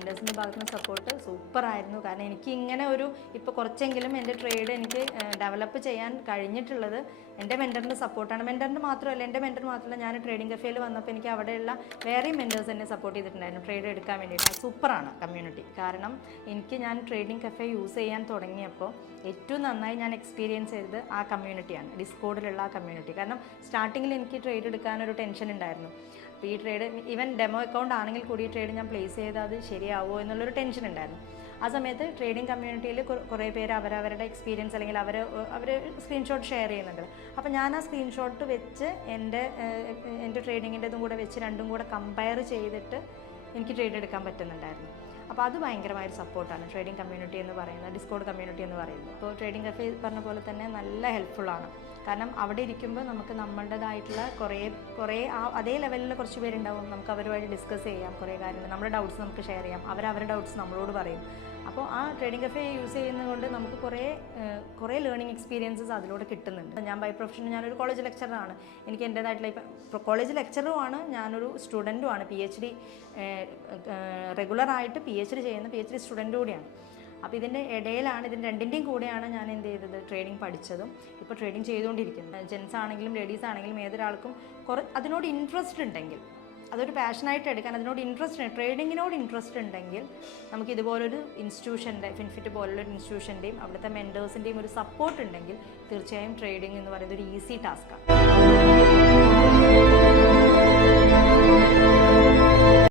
മെൻറ്റേഴ്സിൻ്റെ ഭാഗത്തു നിന്ന് സപ്പോർട്ട് സൂപ്പറായിരുന്നു. കാരണം എനിക്ക് ഇങ്ങനെ ഒരു ഇപ്പോൾ കുറച്ചെങ്കിലും എൻ്റെ ട്രേഡ് എനിക്ക് ഡെവലപ്പ് ചെയ്യാൻ കഴിഞ്ഞിട്ടുള്ളത് എൻ്റെ മെൻറ്ററിൻ്റെ സപ്പോർട്ടാണ്. മെൻറ്ററിൻ്റെ മാത്രമല്ല, എൻ്റെ മെൻറ്റർ മാത്രമല്ല, ഞാൻ ട്രേഡിംഗ് കഫേയിൽ വന്നപ്പോൾ എനിക്ക് അവിടെയുള്ള വേറെയും മെൻറ്റേഴ്സ് എന്നെ സപ്പോർട്ട് ചെയ്തിട്ടുണ്ടായിരുന്നു ട്രേഡ് എടുക്കാൻ വേണ്ടിയിട്ട്. സൂപ്പറാണ് കമ്മ്യൂണിറ്റി. കാരണം ഞാൻ ട്രേഡിംഗ് കഫേ യൂസ് ചെയ്യാൻ തുടങ്ങിയപ്പോൾ ഏറ്റവും നന്നായി ഞാൻ എക്സ്പീരിയൻസ് ചെയ്തത് ആ കമ്മ്യൂണിറ്റിയാണ്, ഡിസ്കോഡിലുള്ള ആ കമ്മ്യൂണിറ്റി. കാരണം സ്റ്റാർട്ടിങ്ങിൽ എനിക്ക് ട്രേഡ് എടുക്കാനൊരു ടെൻഷൻ ഉണ്ടായിരുന്നു. അപ്പോൾ ഈ ട്രേഡ് ഈവൻ ഡെമോ അക്കൗണ്ട് ആണെങ്കിൽ കൂടി ഈ ട്രേഡ് ഞാൻ പ്ലേസ് ചെയ്താൽ അത് ശരിയാവുമോ എന്നുള്ളൊരു ടെൻഷൻ ഉണ്ടായിരുന്നു. ആ സമയത്ത് ട്രേഡിംഗ് കമ്മ്യൂണിറ്റിയിൽ കുറേ പേര് അവരവരുടെ എക്സ്പീരിയൻസ് അല്ലെങ്കിൽ അവർ സ്ക്രീൻഷോട്ട് ഷെയർ ചെയ്യുന്നുണ്ട്. അപ്പോൾ ഞാൻ ആ സ്ക്രീൻഷോട്ട് വെച്ച് എൻ്റെ ട്രേഡിങ്ങിൻ്റെതും കൂടെ വെച്ച് രണ്ടും കൂടെ കമ്പയർ ചെയ്തിട്ട് എനിക്ക് ട്രേഡ് എടുക്കാൻ പറ്റുന്നുണ്ടായിരുന്നു. അപ്പോൾ അത് ഭയങ്കരമായൊരു സപ്പോർട്ടാണ് ട്രേഡിംഗ് കമ്മ്യൂണിറ്റി എന്ന് പറയുന്നത്, ഡിസ്കോഡ് കമ്മ്യൂണിറ്റി എന്ന് പറയുന്നത്. ഇപ്പോൾ ട്രേഡിംഗ് കഫേ പറഞ്ഞ പോലെ തന്നെ നല്ല ഹെൽപ്ഫുള്ളാണ്. കാരണം അവിടെ ഇരിക്കുമ്പോൾ നമുക്ക് നമ്മളുടേതായിട്ടുള്ള കുറേ അതേ ലെവലിൽ കുറച്ച് പേരുണ്ടാവും. നമുക്ക് അവരുമായിട്ട് ഡിസ്കസ് ചെയ്യാം കുറേ കാര്യങ്ങൾ, നമ്മുടെ ഡൗട്ട്സ് നമുക്ക് ഷെയർ ചെയ്യാം, അവരുടെ ഡൗട്ട്സ് നമ്മളോട് പറയും. അപ്പോൾ ആ ട്രേഡിംഗ് കഫേ യൂസ് ചെയ്യുന്നതുകൊണ്ട് നമുക്ക് കുറേ ലേണിംഗ് എക്സ്പീരിയൻസസ് അതിലൂടെ കിട്ടുന്നുണ്ട്. ഞാൻ ബൈ പ്രൊഫഷൻ ഞാനൊരു കോളേജ് ലെക്ചറാണ്. എനിക്ക് എൻ്റേതായിട്ടുള്ള ഇപ്പോൾ കോളേജ് ലെക്ചറുമാണ്, ഞാനൊരു സ്റ്റുഡൻറ്റുമാണ്. PhD റെഗുലറായിട്ട് PhD ചെയ്യുന്ന PhD സ്റ്റുഡൻറ്റ് കൂടിയാണ്. അപ്പോൾ ഇതിൻ്റെ ഇടയിലാണ്, ഇതിൻ്റെ രണ്ടിൻ്റെയും കൂടെയാണ് ഞാൻ എന്ത് ചെയ്തത്, ട്രേഡിംഗ് പഠിച്ചതും ഇപ്പോൾ ട്രേഡിംഗ് ചെയ്തുകൊണ്ടിരിക്കുന്നത്. ജെൻസ് ആണെങ്കിലും ലേഡീസ് ആണെങ്കിലും ഏതൊരാൾക്കും അതിനോട് ഇൻട്രസ്റ്റ് ഉണ്ടെങ്കിൽ, അതൊരു പാഷനായിട്ട് എടുക്കാൻ അതിനോട് ഇൻട്രസ്റ്റ് ഉണ്ട്, ട്രേഡിങ്ങിനോട് ഇൻട്രസ്റ്റ് ഉണ്ടെങ്കിൽ നമുക്ക് ഇതുപോലൊരു ഇൻസ്റ്റിറ്റ്യൂഷൻ്റെ, ഫിൻഫിറ്റ് പോലുള്ളൊരു ഇൻസ്റ്റിറ്റ്യൂഷൻ്റെയും അവിടുത്തെ മെൻറ്റേഴ്സിൻ്റെയും ഒരു സപ്പോർട്ട് ഉണ്ടെങ്കിൽ തീർച്ചയായും ട്രേഡിംഗ് എന്ന് പറയുന്നത് ഒരു ഈസി ടാസ്ക്കാണ്.